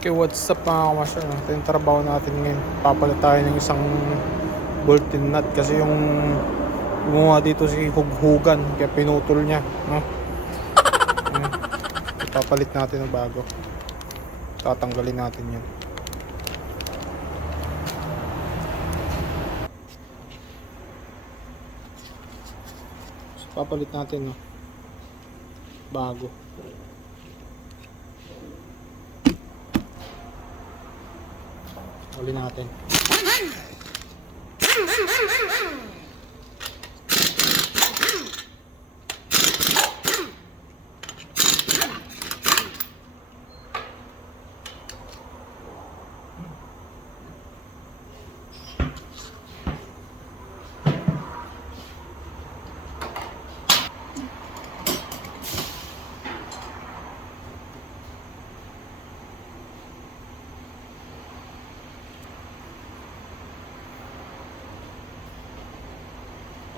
Okay, what's up mga kamasyon? Ito yung trabaho natin ngayon. Papalit tayo ng isang bolting nut kasi yung gumawa dito si Hughugan kaya pinutol niya, no? Ayan. Papalit natin ng bago. Tatanggalin natin yan. So, papalit natin, no? Bago. Uli natin.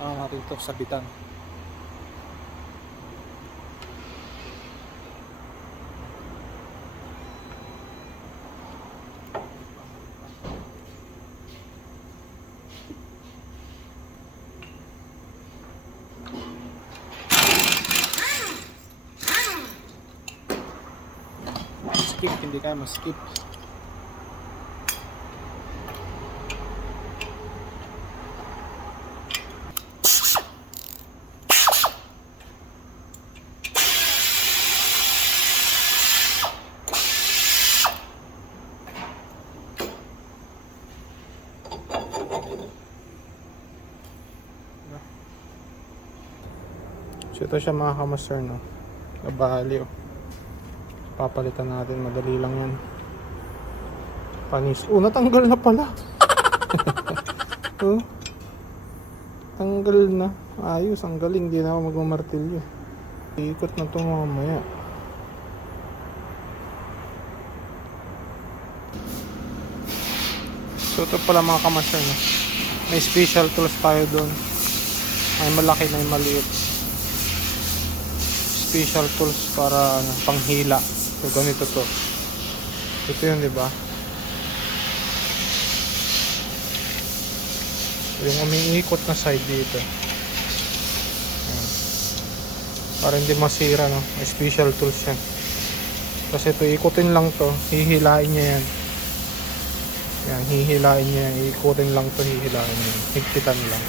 Natin ito sabitan. Skip, hindi kaya ma-skip. So ito siya mga kamaster, no? Nabali, oh. Papalitan natin, madali lang yan. Panis. Oh, natanggal na pala. Oh, tanggal na. Ayos, ang galing. Hindi na ako magmamartilyo. Ikot na ito mamaya. So ito pala mga kamaster, no? May special tools tayo doon. May malaki na may maliit. Special tools para panghila. So ganito to. Ito yun, di ba? Yung umiikot na side dito. Ayan. Para hindi masira, no? May special tools yan. Kasi ito, ikutin lang to. Hihilain niya yan. Yan, hihilain niya yan. Ikutin lang to, hihilain niya. Higpitan lang.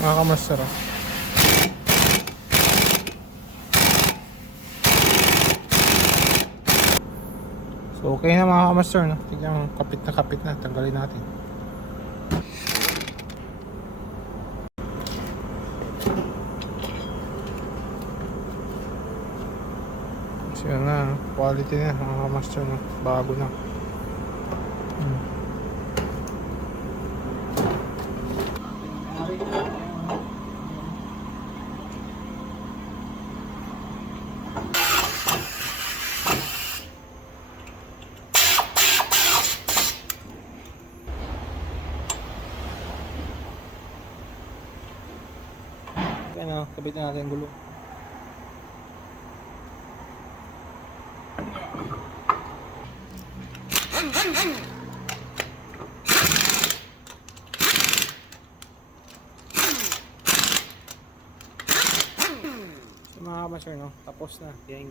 Mga kamaster, oh. So okay na mga kamaster, no? Tignan, kapit na, tanggalin natin. So yun na, quality na mga kamaster, no? Bago na. Okay na, kabit na natin yung gulo. So mga kamaster, no? Tapos na, gang.